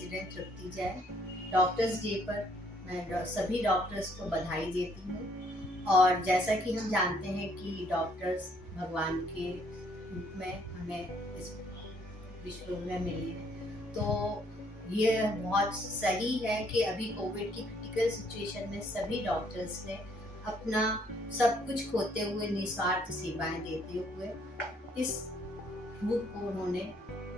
President तृप्ति Jain. Doctors day पर मैं सभी डॉक्टर्स को बधाई देती हूँ। और जैसा कि हम जानते हैं कि डॉक्टर्स भगवान के रूप में हमें इस विश्व में मिले हैं, तो ये बहुत सही है कि अभी कोविड की क्रिटिकल सिचुएशन में सभी डॉक्टर्स ने अपना सब कुछ खोते हुए निस्वार्थ सेवाएं देते हुए इस रूप को उन्होंने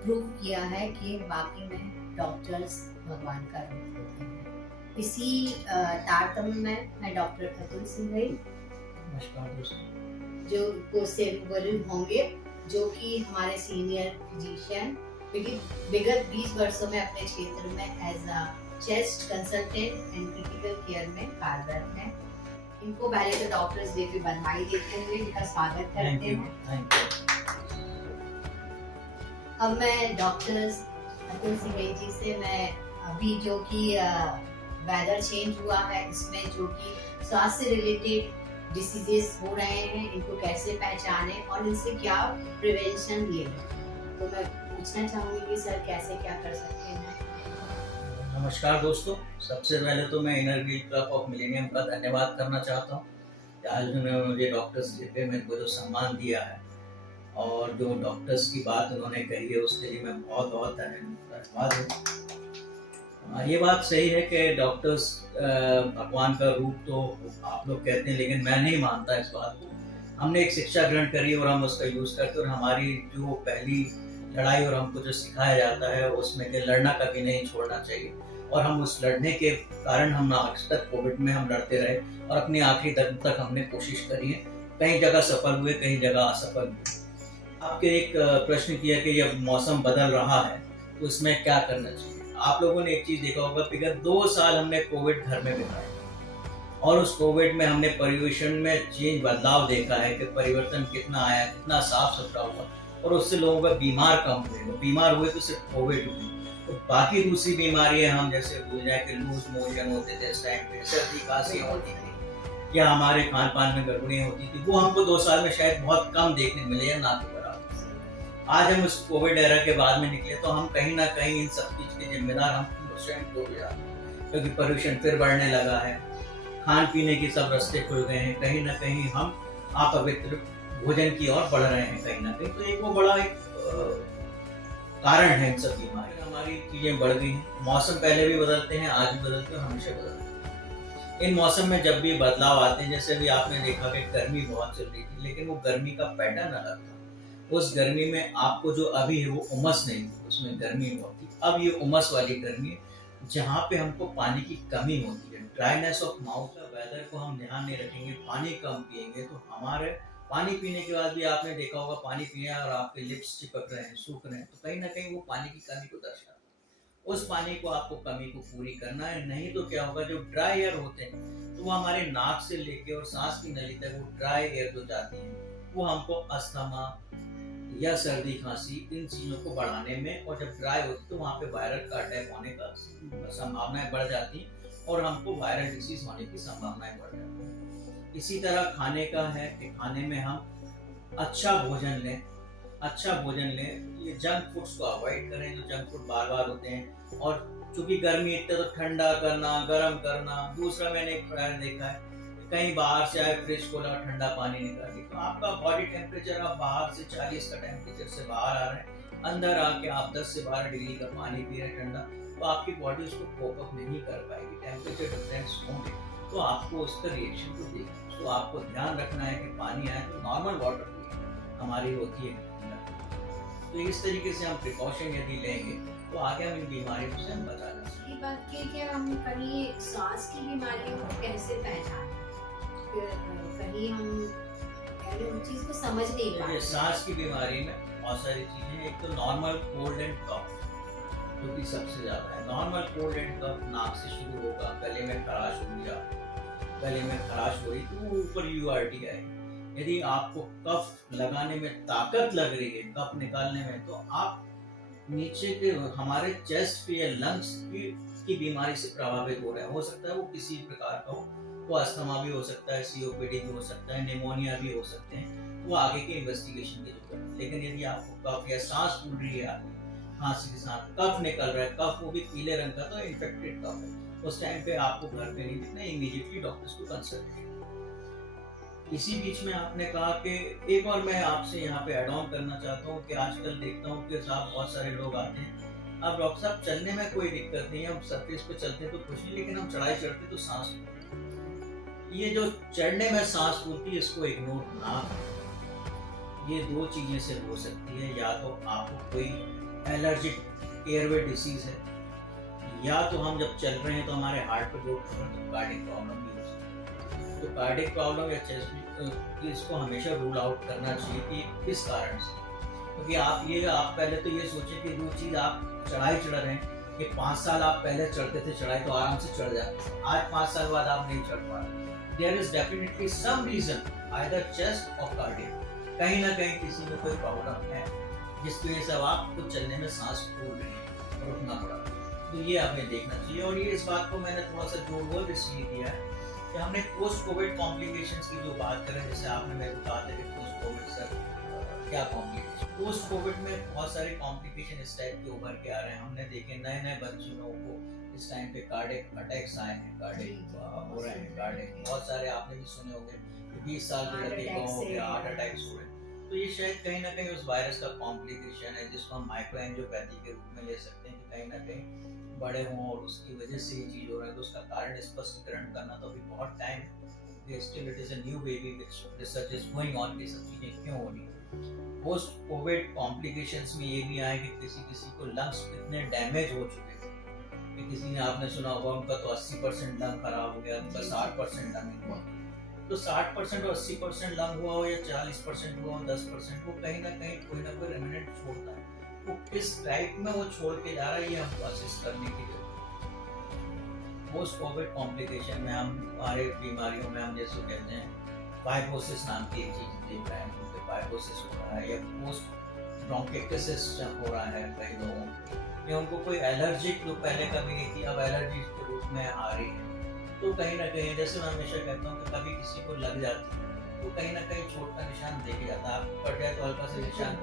प्रूव किया है कि वाकई में डॉक्टर्स भगवान का रूप होते हैं। इसी तारतम्य में मैं डॉक्टर अतुल सिंह नमस्कार दोस्तों, जो को सेवावरिष्ठ होंगे, जो कि हमारे सीनियर फिजिशियन विगत 20 वर्षों में अपने क्षेत्र में as a chest consultant and critical care में कार्यरत हैं। इनको पहले तो डॉक्टर्स डे की बधाई देते हुए इनका स्वागत करते हैं। अब मैं डॉक्टर्स अतुल सिंह जी से मैं अभी जो कि वेदर चेंज हुआ है, इसमें जो कि स्वास्थ्य रिलेटेड डिसीजेस हो रहे हैं, इनको कैसे पहचाने और इनसे क्या प्रिवेंशन ले, तो मैं पूछना चाहूंगी कि सर कैसे क्या कर सकते हैं। नमस्कार दोस्तों, सबसे पहले तो मैं इनरव्हील क्लब ऑफ मिलेनियम का धन्यवाद करना चाहता हूँ कि आज उन्होंने मुझे डॉक्टर्स डे पे मेरे को जो सम्मान दिया है और जो डॉक्टर्स की बात उन्होंने कही है उसके लिए मैं बहुत बहुत धन्यवाद हूँ। ये बात सही है कि डॉक्टर्स भगवान का रूप तो आप लोग कहते हैं, लेकिन मैं नहीं मानता इस बात को। हमने एक शिक्षा ग्रहण करी और हम उसका यूज़ करते हैं, और हमारी जो पहली लड़ाई और हमको जो सिखाया जाता है उसमें कि लड़ना कभी नहीं छोड़ना चाहिए, और हम उस लड़ने के कारण हम आज तक कोविड में हम लड़ते रहे और अपनी आखिरी दम तक हमने कोशिश करी है। कई जगह सफल हुए, कई जगह असफल हुए। आपके एक प्रश्न किया कि जब मौसम बदल रहा है तो इसमें क्या करना चाहिए। आप लोगों ने एक चीज़ देखा होगा, पिछले 2 साल हमने कोविड घर में बिताए और उस कोविड में हमने पर्यूषण में चेंज बदलाव देखा है कि परिवर्तन कितना आया, कितना साफ सुथरा हुआ, और उससे लोगों का बीमार कम हुए। वो बीमार हुए तो सिर्फ कोविड हुई, तो बाकी दूसरी बीमारियां हम जैसे भूल जाए कि लूज मोशन होते थे इस टाइम पे, सर्दी खांसी होती थी या हमारे खान पान में गड़बड़ियां होती थी, वो हमको 2 साल में शायद बहुत कम देखने मिले या ना के बराबर। आज हम उस कोविड एरा के बाद में निकले तो हम कहीं ना कहीं इन सब चीज के जिम्मेदार हम स्वयं हो गया, क्योंकि पोल्यूशन फिर बढ़ने लगा है, खान पीने की सब रास्ते खुल गए हैं, कहीं ना कहीं हम अपवित्र भोजन की ओर बढ़ रहे हैं कहीं ना कहीं। तो एक वो बड़ा एक कारण है इन सब बीमारी। हमारी चीजें बढ़ गई हैं, मौसम पहले भी बदलते हैं, आज भी बदलते हैं, हमेशा बदलते हैं। इन मौसम में जब भी बदलाव आते हैं, जैसे भी आपने देखा कि गर्मी बहुत चल रही थी, लेकिन वो गर्मी का पैटर्न अलग था। उस गर्मी में आपको जो अभी है वो उमस नहीं थी, उसमें गर्मी बहुत थी। अब ये उमस वाली गर्मी है जहाँ पे हमको पानी की कमी होती है, ड्राइनेस ऑफ माउथ। वेदर को हम ध्यान नहीं रखेंगे, पानी कम पिएंगे, तो हमारे पानी पीने के बाद भी आपने देखा होगा पानी पिए और आपके लिप्स चिपक रहे हैं, सूख रहे हैं, तो कहीं ना कहीं वो पानी की कमी को दर्शाता है। उस पानी को आपको कमी को पूरी करना है, नहीं तो क्या होगा, जो ड्राई एयर होते हैं तो वो हमारे नाक से लेके और सांस की नली तक वो ड्राई एयर जो जाती है वो हमको अस्थमा या सर्दी खांसी इन चीजों को बढ़ाने में, और जब ड्राई होती तो वहाँ पे वायरल का अटैक होने का संभावनाएं बढ़ जाती हैं और हमको वायरल डिसीज होने की संभावनाएं बढ़ जाती हैं। इसी तरह खाने का है कि खाने में हम अच्छा भोजन लें, अच्छा भोजन लें। ये जंक फूड्स को अवॉइड करें, जो जंक फूड बार बार होते हैं, और चूंकि गर्मी इतने तो ठंडा करना, गर्म करना। दूसरा मैंने एक ट्रायल देखा है, कहीं बाहर से आए, फ्रिज खोला, ठंडा पानी निकाली, तो आपका बॉडी टेम्परेचर, आप बाहर से 40 का टेम्परेचर से बाहर आ रहे हैं, अंदर आके आप 10 से 12 डिग्री का पानी पी रहे हैं ठंडा, तो आपकी बॉडी उसको कोप अप नहीं कर पाएगी, टेम्परेचर डिफरेंस होंगे, तो आपको उसका रिएक्शन तो देगा। तो आपको ध्यान रखना है कि पानी आए तो नॉर्मल वाटर पिए, हमारी होती है। तो इस तरीके से हम प्रिकॉशन यदि लेंगे तो आगे हम इन बीमारियों से हम बचा जा सकते हैं। बात की कि हम कहीं सांस की बीमारियों को कैसे पहचानें, कहीं हम उन चीज को समझ नहीं पाते। सांस की बीमारी में बहुत सारी चीजें, एक तो नॉर्मल कोल्ड एंड कफ जो कि सबसे ज्यादा है। नॉर्मल कोल्ड एंड कफ नाक से शुरू होगा, गले में खराश हो गया, गले में खराश हो रही तो ऊपर यूआरटी आएगी। यदि आपको कफ लगाने में ताकत लग रही है, कफ निकालने में, तो आप नीचे के हमारे चेस्ट पे या लंग्स की बीमारी से प्रभावित हो रहे हैं। हो सकता है वो किसी प्रकार का हो, वो अस्थमा भी हो सकता है, सीओपीडी भी हो सकता है, निमोनिया भी हो सकते हैं, वो आगे के इन्वेस्टिगेशन की जरूरत है। लेकिन यदि आपको कफ या सांस फूल रही है, खांसी के साथ कफ निकल रहा है, कफ वो भी पीले रंग का, तो इन्फेक्टेड कफ है, उस टाइम पे आपको घर पे नहीं दिखना, इमीडिएटली डॉक्टर्स को कंसल्ट। इसी बीच में आपने कहा कि एक और मैं आपसे यहाँ पे एड ऑन करना चाहता हूँ कि आजकल देखता हूँ कि साहब बहुत सारे लोग आते हैं, अब डॉक्टर साहब चलने में कोई दिक्कत नहीं है, हम सर्फेस पे चलते हैं तो कुछ नहीं, लेकिन हम चढ़ाई चढ़ते तो सांस, ये जो चढ़ने में सांस फूलती है इसको इग्नोर ना करें। ये दो चीजें से हो सकती है, या तो आपको कोई एलर्जिक एयरवे डिसीज है, या तो हम जब चल रहे हैं तो हमारे हार्ट पे लोड कर रहे हैं तो कार्डियक प्रॉब्लम भी हो सकती है। तो कार्डियक प्रॉब्लम या चेस्ट इसको हमेशा रूल आउट करना चाहिए कि किस कारण से, क्योंकि आप पहले तो ये सोचें कि जो चीज आप चढ़ाई चढ़ रहे हैं, कि 5 साल आप पहले चढ़ते थे चढ़ाई तो आराम से चढ़ जाते हैं, आज 5 साल बाद आप नहीं चढ़ पा रहे, there is definitely some reason, either chest और कार्डियक, कहीं ना कहीं किसी में कोई प्रॉब्लम है जिसकी वजह से आपको चलने में सांस फूल रही है, रुकना पड़ा, तो ये हमें देखना चाहिए। और ये इस बात को मैंने थोड़ा सा जोड़ इसलिए दिया है कि हमने पोस्ट कोविड कॉम्प्लिकेशंस की जो बात करें, जैसे आपने मेरे को कहा था कि पोस्ट कोविड सर क्या कॉम्प्लिकेशन, पोस्ट कोविड में बहुत सारे कॉम्प्लिकेशन इस टाइप के उभर के आ रहे हैं। हमने देखे नए बच्चों को इस टाइम पे कार्डियक अटैक्स आए हैं, कार्डियक हो रहे हैं, कार्डियक बहुत सारे आपने भी सुने होंगे, 20 साल के लड़के को हो गया हार्ट अटैक्स हो रहे हैं, तो ये शायद कहीं ना कहीं उस वायरस का कॉम्प्लिकेशन है, जिसको हम माइक्रोएंजियोपैथी के रूप में ले सकते हैं, कि कहीं ना कहीं बड़े हों और उसकी वजह से ये चीज हो रहा है, तो उसका कारण स्पष्टीकरण करना तो अभी बहुत time, still it is a new baby which research is going on, कि सब चीजें क्यों हो रही है। पोस्ट कोविड कॉम्प्लिकेशंस में ये भी आए कि किसी को लंग्स कितने डैमेज हो चुके थे, कि किसी ने आपने सुना होगा उनका तो 80% लंग खराब हो गया, उनका 60% लंग हुआ, तो 60% और 80% लंग हुआ हो या 40% हुआ हो, 10%, वो कहीं ना कहीं कोई ना कोई रेमिनेंट छोड़ता है, वो किस टाइप में वो छोड़ के जा रहा है ये हमको असिस्ट करने की जरूरत है। पोस्ट कोविड कॉम्प्लिकेशन में हम हमारे बीमारियों में हम जैसे कहते हैं फाइब्रोसिस नाम की एक चीज देख रहे हैं, उनके फाइब्रोसिस हो रहा है, या पोस्ट ब्रोंकाइटिस हो रहा है कई लोगों को, या उनको कोई एलर्जिक जो पहले कभी नहीं थी अब एलर्जी के रूप में आ रही है, तो कहीं ना कहीं जैसे मैं हमेशा कहता हूँ कि कभी किसी को लग जाती है तो कहीं ना कहीं चोट का निशान देखे जाता है, आपको पड़ जाए तो हल्का सा निशान,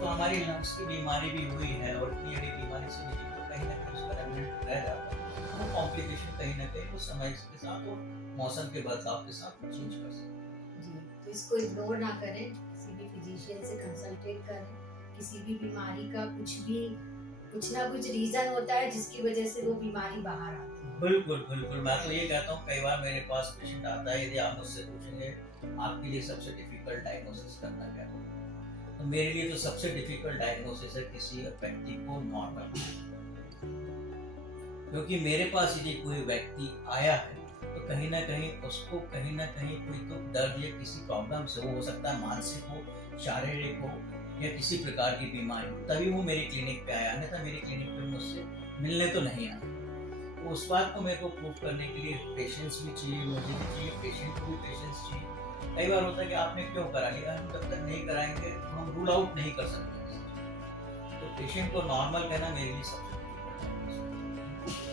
तो हमारी लंग्स की बीमारी भी हुई है और इतनी बड़ी बीमारी से भी तो कहीं ना कहीं उसका रेमिनेंट रह जाता है, वो कॉम्प्लिकेशन कहीं ना कहीं वो समय के साथ और मौसम के बदलाव के साथ चेंज कर सकते हैं। जी, तो इसको इग्नोर ना करें, किसी भी फिजिशियन से कंसल्टेट करें, किसी भी बीमारी का कुछ ना कुछ रीजन होता है जिसकी वजह से वो बीमारी बाहर आती है। बिल्कुल, मैं तो ये कहता हूँ, कई बार मेरे पास पेशेंट आता है, यदि आप मुझसे पूछेंगे आपके लिए सबसे डिफिकल्ट डायग्नोसिस करना क्या है, तो मेरे लिए तो सबसे डिफिकल्ट डायग्नोसिस है किसी व्यक्ति को नॉर्मल, क्योंकि मेरे पास यदि कोई व्यक्ति आया है तो कहीं ना कहीं उसको कहीं ना कहीं कोई तो दर्द या किसी प्रॉब्लम से, वो हो सकता है मानसिक हो, शारीरिक हो, या किसी प्रकार की बीमारी हो, तभी वो मेरे क्लिनिक पे आया, अन्यथा मेरे क्लिनिक पे मुझसे मिलने तो नहीं आया। तो उस बात को मेरे को प्रूव करने के लिए पेशेंस भी चाहिए, मुझे भी चाहिए, पेशेंट को भी पेशेंस चाहिए। कई बार होता है कि आपने क्यों करा लिया, हम जब तक नहीं कराएंगे तो हम रूल आउट नहीं कर सकते, तो पेशेंट को नॉर्मल कहना मेरे लिए सबसे,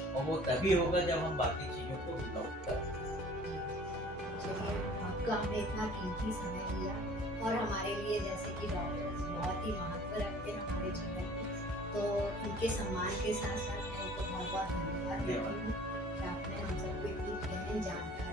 और वो तभी होगा जब हम बाकी चीजों को रूल आउट करें। चलिए, आपका हमने इतना कीमती समय लिया और हमारे लिए जैसे कि डॉक्टर्स बहुत ही महत्व रखते हैं हमारे जीवन में, तो उनके सम्मान के साथ साथ उनको बहुत बहुत धन्यवाद देती हूँ कि आपने हम सबको इतनी गहन जानकारी